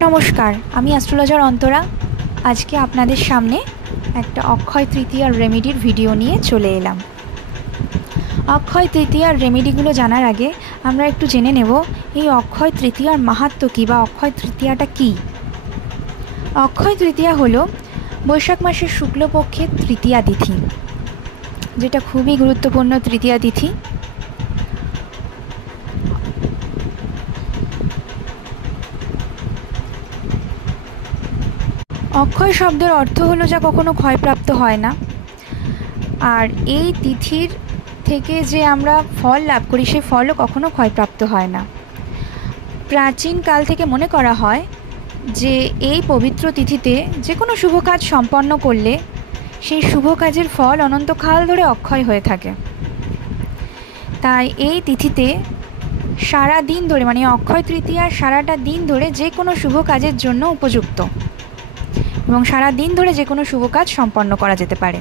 নমস্কার, আমি অ্যাস্ট্রোলজার অন্তরা। আজকে আপনাদের সামনে একটা অক্ষয় তৃতীয়ার রেমেডির ভিডিও নিয়ে চলে এলাম। অক্ষয় তৃতীয়ার রেমেডিগুলো জানার আগে আমরা একটু জেনে নেব এই অক্ষয় তৃতীয়ার মাহাত্ম্য কী বা অক্ষয় তৃতীয়াটা কী। অক্ষয় তৃতীয়া হলো বৈশাখ মাসের শুক্লপক্ষের তৃতীয়া তিথি, যেটা খুবই গুরুত্বপূর্ণ তৃতীয়া তিথি। অক্ষয় শব্দের অর্থ হলো যা কখনো ক্ষয়প্রাপ্ত হয় না। আর এই তিথির থেকে যে আমরা ফল লাভ করি সেই ফলও কখনো ক্ষয়প্রাপ্ত হয় না। প্রাচীন কাল থেকে মনে করা হয় যে এই পবিত্র তিথিতে যে কোনো শুভ কাজ সম্পন্ন করলে সেই শুভ কাজের ফল অনন্তকাল ধরে অক্ষয় হয়ে থাকে। তাই এই তিথিতে সারা দিন ধরে, মানে অক্ষয় তৃতীয়ার সারাটা দিন ধরে যে কোনো শুভ কাজের জন্য উপযুক্ত এবং সারা দিন ধরে যে কোনো শুভ কাজ সম্পন্ন করা যেতে পারে।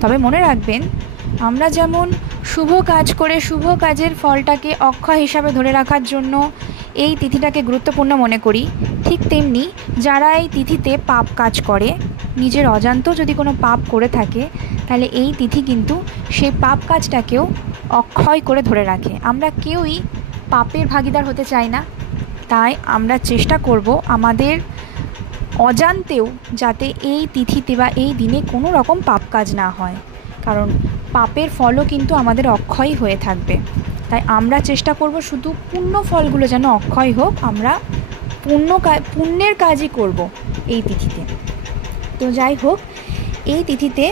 তবে মনে রাখবেন, আমরা যেমন শুভ কাজ করে শুভ কাজের ফলটাকে অক্ষয় হিসাবে ধরে রাখার জন্য এই তিথিটাকে গুরুত্বপূর্ণ মনে করি, ঠিক তেমনি যারা এই তিথিতে পাপ কাজ করে, নিজের অজান্তেও যদি কোনো পাপ করে থাকে, তাহলে এই তিথি কিন্তু সেই পাপ কাজটাকেও অক্ষয় করে ধরে রাখে। আমরা কেউই পাপের ভাগিদার হতে চাই না, তাই আমরা চেষ্টা করব আমাদের অজান্তেও যাতে এই তিথিতে বা এই দিনে কোনো রকম পাপ কাজ না হয়, কারণ পাপের ফলও কিন্তু আমাদের অক্ষয় হয়ে থাকবে। তাই আমরা চেষ্টা করব শুধু পুণ্য ফলগুলো যেন অক্ষয় হোক, আমরা পুণ্যের কাজই করব এই তিথিতে। তো যাই হোক, এই তিথিতে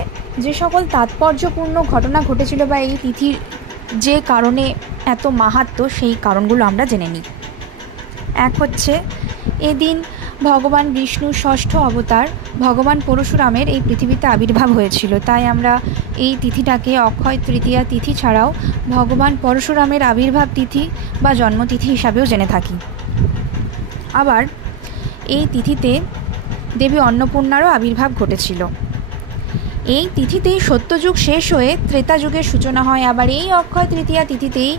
যে সকল তাৎপর্যপূর্ণ ঘটনা ঘটেছিল বা এই তিথির যে কারণে এত মাহাত্ম্য, সেই কারণগুলো আমরা জেনে নিই। এক হচ্ছে, এদিন ভগবান বিষ্ণুর ষষ্ঠ অবতার ভগবান পরশুরামের এই পৃথিবীতে আবির্ভাব হয়েছিল। তাই আমরা এই তিথিটাকে অক্ষয় তৃতীয়া তিথি ছাড়াও ভগবান পরশুরামের আবির্ভাব তিথি বা জন্মতিথি হিসাবেও জেনে থাকি। আবার এই তিথিতে দেবী অন্নপূর্ণারও আবির্ভাব ঘটেছিল। এই তিথিতেই সত্যযুগ শেষ হয়ে ত্রেতা যুগের সূচনা হয়। আবার এই অক্ষয় তৃতীয়া তিথিতেই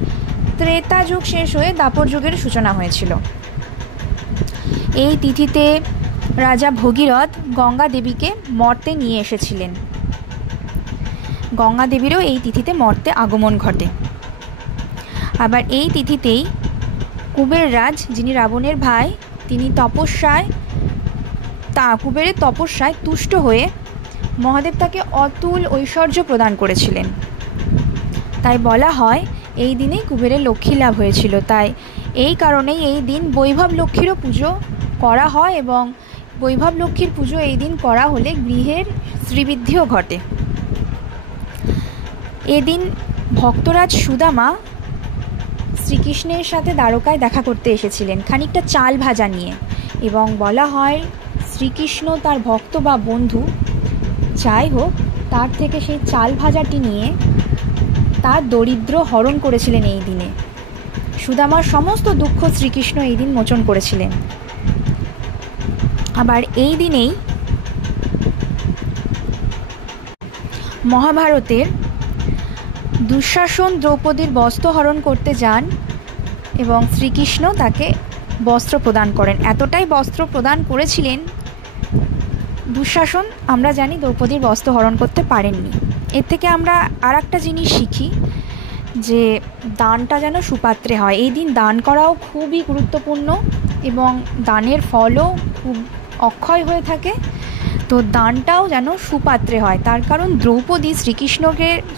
ত্রেতা যুগ শেষ হয়ে দ্বাপর যুগের সূচনা হয়েছিল। এই তিথিতে রাজা ভগীরথ গঙ্গা দেবীকে মর্তে নিয়ে এসেছিলেন। গঙ্গা দেবীরও এই তিথিতে মর্তে আগমন ঘটে। আবার এই তিথিতেই কুবের রাজ, যিনি রাবণের ভাই, তিনি কুবেরের তপস্যায় তুষ্ট হয়ে মহাদেব তাকে অতুল ঐশ্বর্য প্রদান করেছিলেন। তাই বলা হয় এই দিনেই কুবেরের লক্ষ্মী লাভ হয়েছিল। তাই এই কারণেই এই দিন বৈভব লক্ষ্মীরও পুজো করা হয় এবং বৈভব লক্ষ্মীর পুজো এই দিন করা হলে গৃহের শ্রীবৃদ্ধিও ঘটে। এদিন ভক্তরাজ সুদামা শ্রীকৃষ্ণের সাথে দ্বারকায় দেখা করতে এসেছিলেন খানিকটা চাল ভাজা নিয়ে, এবং বলা হয় শ্রীকৃষ্ণ তার ভক্ত বা বন্ধু যাই হোক তার থেকে সেই চাল ভাজাটি নিয়ে তার দরিদ্র হরণ করেছিলেন। এই দিনে সুদামার সমস্ত দুঃখ শ্রীকৃষ্ণ এই দিন মোচন করেছিলেন। আবার এই দিনেই মহাভারতের দুঃশাসন দ্রৌপদীর বস্ত্র হরণ করতে যান এবং শ্রীকৃষ্ণ তাকে বস্ত্র প্রদান করেন। এতটাই বস্ত্র প্রদান করেছিলেন দুঃশাসন, আমরা জানি দ্রৌপদীর বস্ত্র হরণ করতে পারেননি। এর থেকে আমরা আর একটা জিনিস শিখি, যে দানটা যেন সুপাত্রে হয়। এই দিন দান করাও খুবই গুরুত্বপূর্ণ এবং দানের ফলও খুব অক্ষয় হয়ে থাকে। তো দানটাও যেন সুপাত্রে হয়, তার কারণ দ্রৌপদী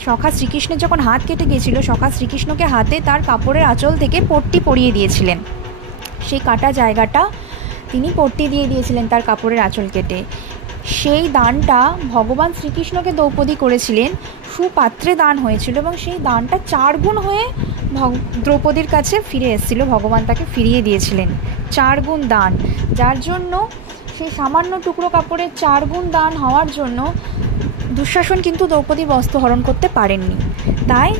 সখা শ্রীকৃষ্ণের যখন হাত কেটে গিয়েছিল, সখা শ্রীকৃষ্ণকে হাতে তার কাপড়ের আঁচল থেকে পট্টি পরিয়ে দিয়েছিলেন। সেই কাটা জায়গাটা তিনি পট্টি দিয়ে দিয়েছিলেন তার কাপড়ের আঁচল কেটে। সেই দানটা ভগবান শ্রীকৃষ্ণকে দ্রৌপদী করেছিলেন, সুপাত্রে দান হয়েছিল এবং সেই দানটা 4 গুণ হয়ে দ্রৌপদীর কাছে ফিরে এসেছিল। ভগবান তাকে ফিরিয়ে দিয়েছিলেন 4 গুণ দান, যার জন্য সেই সামান্য টুকরো কাপড়ের 4 গুণ দান হওয়ার জন্য দুঃশাসন কিন্তু দ্রৌপদী বস্ত্র হরণ করতে পারেননি। তাই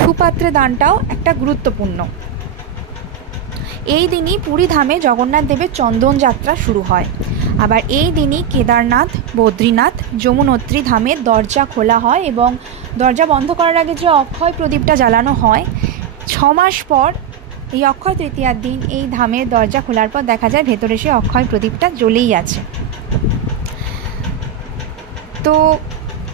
সুপাত্রে দানটাও একটা গুরুত্বপূর্ণ। এই দিনই পুরী ধামে জগন্নাথ দেবের চন্দন যাত্রা শুরু হয়। আবার এই দিনই কেদারনাথ, বদ্রীনাথ, যমুনোত্রী ধামের দরজা খোলা হয় এবং দরজা বন্ধ করার আগে যে অক্ষয় প্রদীপটা জ্বালানো হয়, 6 মাস পর এই অক্ষয় তৃতীয়ার দিন এই ধামের দরজা খোলার পর দেখা যায় ভেতরে সে অক্ষয় প্রদীপটা জ্বলেই আছে। তো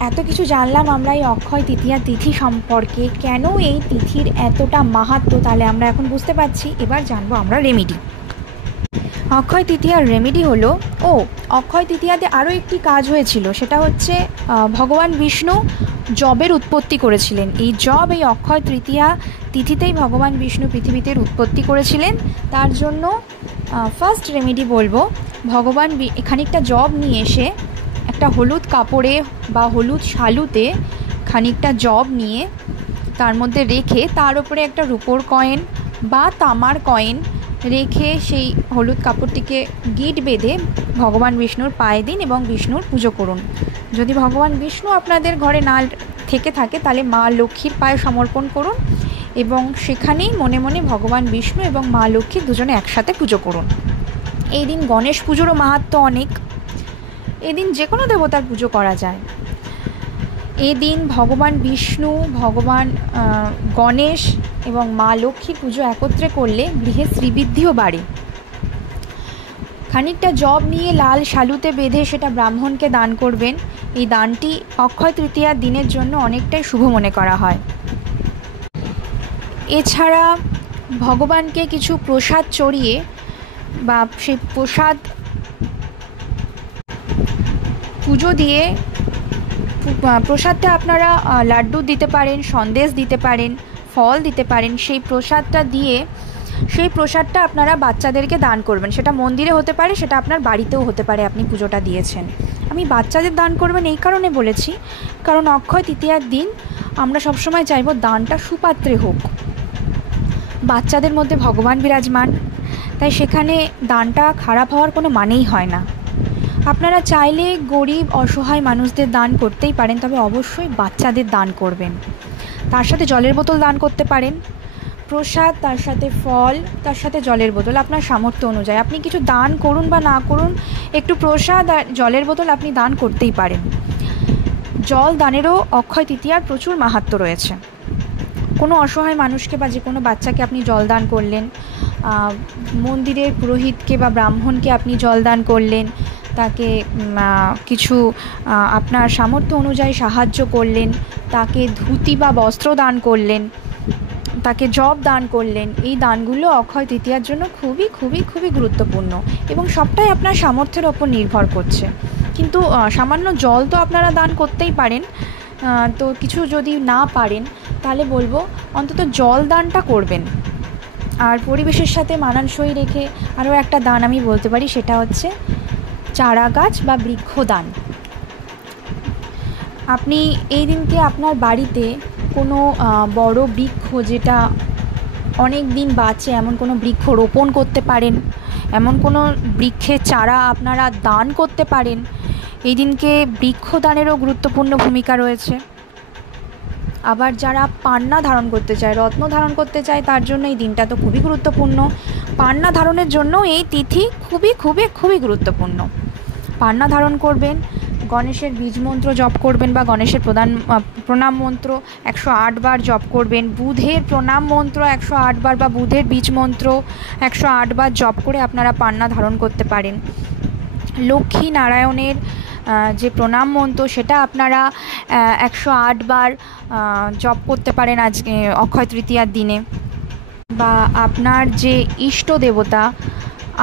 এত কিছু জানলাম আমরা এই অক্ষয় তৃতীয়া তিথি সম্পর্কে, কেন এই তিথির এতটা মাহাত্ম্য, তাহলে আমরা এখন বুঝতে পারছি। এবার জানবো আমরা রেমেডি। অক্ষয় তৃতীয়ার রেমেডি হলো, অক্ষয় তৃতীয়াতে আরও একটি কাজ হয়েছিল, সেটা হচ্ছে ভগবান বিষ্ণু জবের উৎপত্তি করেছিলেন। এই জব এই অক্ষয় তৃতীয়া তিথিতেই ভগবান বিষ্ণু পৃথিবীতে উৎপত্তি করেছিলেন। তার জন্য ফার্স্ট রেমেডি বলবো, ভগবান খানিকটা জব নিয়ে এসে একটা হলুদ কাপড়ে বা হলুদ শালুতে খানিকটা জব নিয়ে তার মধ্যে রেখে তার উপরে একটা রূপোর কয়েন বা তামার কয়েন রেখে সেই হলুদ কাপড়টিকে গিঁট বেঁধে ভগবান বিষ্ণুর পায়ে দিন এবং বিষ্ণুর পুজো করুন। যদি ভগবান বিষ্ণু আপনাদের ঘরে না থেকে থাকে তাহলে মা লক্ষ্মীর পায়ে সমর্পণ করুন এবং সেখানেই মনে মনে ভগবান বিষ্ণু এবং মা লক্ষ্মী দুজনে একসাথে পুজো করুন। এই দিন গণেশ পুজোরও মাহাত্ম্য অনেক। এই দিন যে কোনো দেবতার পুজো করা যায়। এই দিন ভগবান বিষ্ণু, ভগবান গণেশ এবং মা লক্ষ্মীর পুজো একত্রে করলে গৃহে শ্রীবৃদ্ধিও বাড়ে। খানিকটা জব নিয়ে লাল শালুতে বেঁধে সেটা ব্রাহ্মণকে দান করবেন। এই দানটি অক্ষয় তৃতীয়ার দিনের জন্য অনেকটাই শুভ মনে করা হয়। এছাড়া ভগবানকে কিছু প্রসাদ চড়িয়ে বা সেই প্রসাদ পুজো দিয়ে, প্রসাদটা আপনারা লাড্ডু দিতে পারেন, সন্দেশ দিতে পারেন, ফল দিতে পারেন। সেই প্রসাদটা আপনারা বাচ্চাদেরকে দান করবেন। সেটা মন্দিরে হতে পারে, সেটা আপনার বাড়িতেও হতে পারে। আপনি পুজোটা দিয়েছেন, আমি বাচ্চাদের দান করবেন এই কারণে বলেছি, কারণ অক্ষয় তৃতীয়ার দিন আমরা সবসময় চাইব দানটা সুপাত্রে হোক। বাচ্চাদের মধ্যে ভগবান বিরাজমান, তাই সেখানে দানটা খারাপ হওয়ার কোনো মানেই হয় না। আপনারা চাইলে গরিব অসহায় মানুষদের দান করতেই পারেন, তবে অবশ্যই বাচ্চাদের দান করবেন। তার সাথে জলের বোতল দান করতে পারেন, প্রসাদ, তার সাথে ফল, তার সাথে জলের বোতল। আপনার সামর্থ্য অনুযায়ী আপনি কিছু দান করুন বা না করুন, একটু প্রসাদ আর জলের বোতল আপনি দান করতেই পারেন। জল দানেরও অক্ষয় তৃতীয়ার প্রচুর মাহাত্ম্য রয়েছে। কোনো অসহায় মানুষকে বা যে কোনো বাচ্চাকে আপনি জল দান করলেন, মন্দিরের পুরোহিতকে বা ব্রাহ্মণকে আপনি জল দান করলেন, তাকে কিছু আপনার সামর্থ্য অনুযায়ী সাহায্য করলেন, তাকে ধুতি বা বস্ত্র দান করলেন, তাকে জব দান করলেন। এই দানগুলো অক্ষয় তৃতীয়ার জন্য খুবই খুবই খুবই গুরুত্বপূর্ণ এবং সবটাই আপনার সামর্থ্যের ওপর নির্ভর করছে। কিন্তু সামান্য জল তো আপনারা দান করতেই পারেন। তো কিছু যদি না পারেন তাহলে বলবো অন্তত জল দানটা করবেন। আর পরিবেশের সাথে মানানসই রেখে আরও একটা দান আমি বলতে পারি, সেটা হচ্ছে চারা গাছ বা বৃক্ষদান। আপনি এই দিনকে আপনার বাড়িতে কোনো বড় বৃক্ষ যেটা অনেক দিন বাঁচে এমন কোনো বৃক্ষ রোপণ করতে পারেন, এমন কোনো বৃক্ষের চারা আপনারা দান করতে পারেন। এই দিনকে বৃক্ষদানেরও গুরুত্বপূর্ণ ভূমিকা রয়েছে। আবার যারা পান্না ধারণ করতে চায়, রত্ন ধারণ করতে চায়, তার জন্য এই দিনটা তো খুবই গুরুত্বপূর্ণ। পান্না ধারণের জন্য এই তিথি খুবই খুবই খুবই গুরুত্বপূর্ণ। পান্না ধারণ করবেন, গণেশের বীজ মন্ত্র জপ করবেন বা গণেশের প্রণাম মন্ত্র 108 বার জপ করবেন, বুধের প্রণাম মন্ত্র 108 বার বা বুধের বীজ মন্ত্র 108 বার জপ করে আপনারা পান্না ধারণ করতে পারেন। লক্ষ্মী নারায়ণের যে প্রণাম মন্ত্র সেটা আপনারা 108 বার জপ করতে পারেন আজকে অক্ষয় তৃতীয়ার দিনে। বা আপনার যে ইষ্ট দেবতা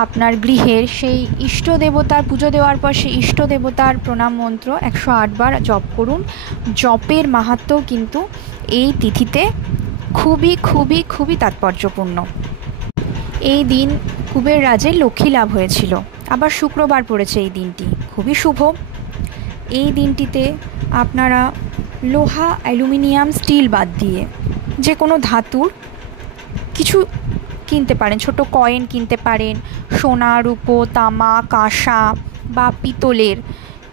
আপনার গৃহের, সেই ইষ্ট দেবতার পুজো দেওয়ার পর সেই ইষ্ট দেবতার প্রণাম মন্ত্র 108 বার জপ করুন। জপের মাহাত্ম্য কিন্তু এই তিথিতে খুবই খুবই খুবই তাৎপর্যপূর্ণ। এই দিন কুবের রাজের লক্ষ্মী লাভ হয়েছিল। আবার শুক্রবার পড়েছে এই দিনটি, খুবই শুভ। এই দিনটিতে আপনারা লোহা, অ্যালুমিনিয়াম, স্টিল বাদ দিয়ে যে কোনো ধাতুর কিছু কিনতে পারেন, ছোট কয়েন কিনতে পারেন, সোনা, রূপো, তামা, কাঁসা বা পিতলের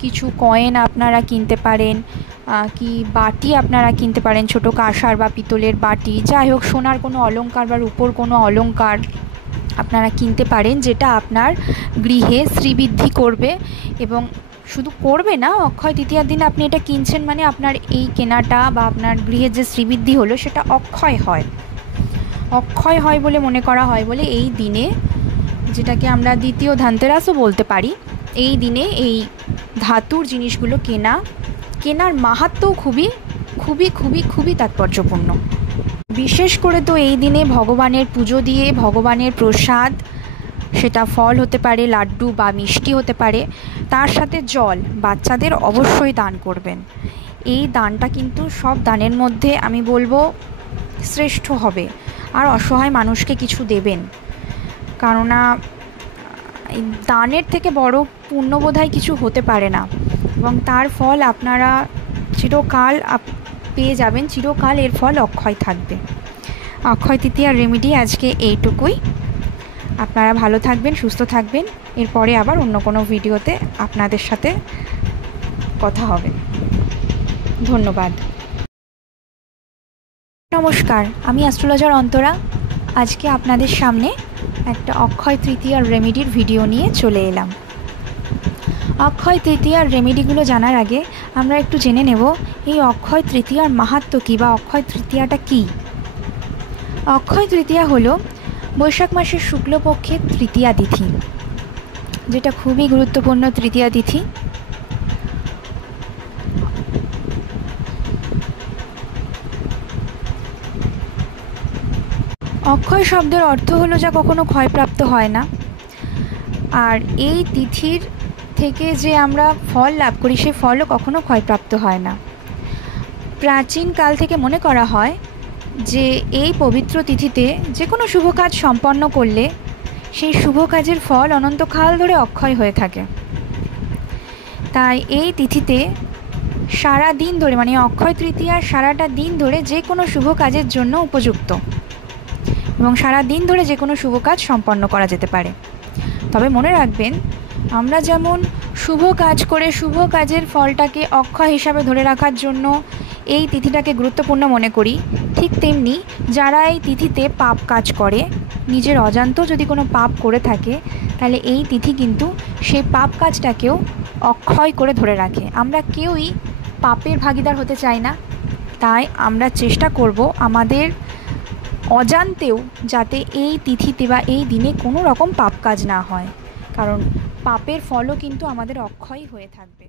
কিছু কয়েন আপনারা কিনতে পারেন, কি বাটি আপনারা কিনতে পারেন, ছোট কাঁসার বা পিতলের বাটি, যাই হোক সোনার কোনো অলংকার বা রূপোর কোনো অলংকার আপনারা কিনতে পারেন, যেটা আপনার গৃহে শ্রীবৃদ্ধি করবে। এবং শুধু করবে না, অক্ষয় তৃতীয়ার দিনে আপনি এটা কিনছেন মানে আপনার এই কেনাটা বা আপনার গৃহের যে শ্রীবৃদ্ধি হলো সেটা অক্ষয় হয়। অক্ষয় হয় বলে মনে করা হয় বলে এই দিনে, যেটাকে আমরা দ্বিতীয় ধানতেরাসও বলতে পারি, এই দিনে এই ধাতুর জিনিসগুলো কেনার মাহাত্ম্যও খুবই খুবই খুবই খুবই তাৎপর্যপূর্ণ। বিশেষ করে তো এই দিনে ভগবানের পুজো দিয়ে ভগবানের প্রসাদ, সেটা ফল হতে পারে, লাড্ডু বা মিষ্টি হতে পারে, তার সাথে জল বাচ্চাদের অবশ্যই দান করবেন। এই দানটা কিন্তু সব দানের মধ্যে আমি বলবো শ্রেষ্ঠ হবে। আর অসহায় মানুষকে কিছু দেবেন, কেননা দানের থেকে বড় পুণ্য বোধহয় কিছু হতে পারে না, এবং তার ফল আপনারা চিরকাল পেয়ে যাবেন, চিরকাল এর ফল অক্ষয় থাকবে। অক্ষয় তৃতীয়ার রেমেডি আজকে এইটুকুই। আপনারা ভালো থাকবেন, সুস্থ থাকবেন। এরপরে আবার অন্য কোনো ভিডিওতে আপনাদের সাথে কথা হবে। ধন্যবাদ। নমস্কার, আমি অ্যাস্ট্রোলজার অন্তরা। আজকে আপনাদের সামনে একটা অক্ষয় তৃতীয়ার রেমেডির ভিডিও নিয়ে চলে এলাম। অক্ষয় তৃতীয়ার রেমেডিগুলো জানার আগে আমরা একটু জেনে নেব এই অক্ষয় তৃতীয়ার মাহাত্ম্য কী বা অক্ষয় তৃতীয়াটা কী। অক্ষয় তৃতীয়া হলো বৈশাখ মাসের শুক্লপক্ষের তৃতীয়া তিথি, যেটা খুবই গুরুত্বপূর্ণ তৃতীয়া তিথি। অক্ষয় শব্দের অর্থ হলো যা কখনো ক্ষয়প্রাপ্ত হয় না। আর এই তিথির থেকে যে আমরা ফল লাভ করি সেই ফলও কখনো ক্ষয়প্রাপ্ত হয় না। প্রাচীনকাল থেকে মনে করা হয় যে এই পবিত্র তিথিতে যে কোনো শুভ কাজ সম্পন্ন করলে সেই শুভ কাজের ফল অনন্তকাল ধরে অক্ষয় হয়ে থাকে। তাই এই তিথিতে সারা দিন ধরে, মানে অক্ষয় তৃতীয়ার সারাটা দিন ধরে যে কোনো শুভ কাজের জন্য উপযুক্ত, এবং সারা দিন ধরে যে কোনো শুভ কাজ সম্পন্ন করা যেতে পারে। তবে মনে রাখবেন, আমরা যেমন শুভ কাজ করে শুভ কাজের ফলটাকে অক্ষয় হিসাবে ধরে রাখার জন্য এই তিথিটাকে গুরুত্বপূর্ণ মনে করি, ঠিক তেমনি যারা এই তিথিতে পাপ কাজ করে, নিজের অজান্তেও যদি কোনো পাপ করে থাকে, তাহলে এই তিথি কিন্তু সেই পাপ কাজটাকেও অক্ষয় করে ধরে রাখে। আমরা কেউই পাপের ভাগিদার হতে চাই না, তাই আমরা চেষ্টা করব আমাদের অজান্তেও যাতে এই তিথিতে বা এই দিনে কোনো রকম পাপ কাজ না হয়, কারণ পাপের ফলও কিন্তু আমাদের অক্ষয় হয়ে থাকবে।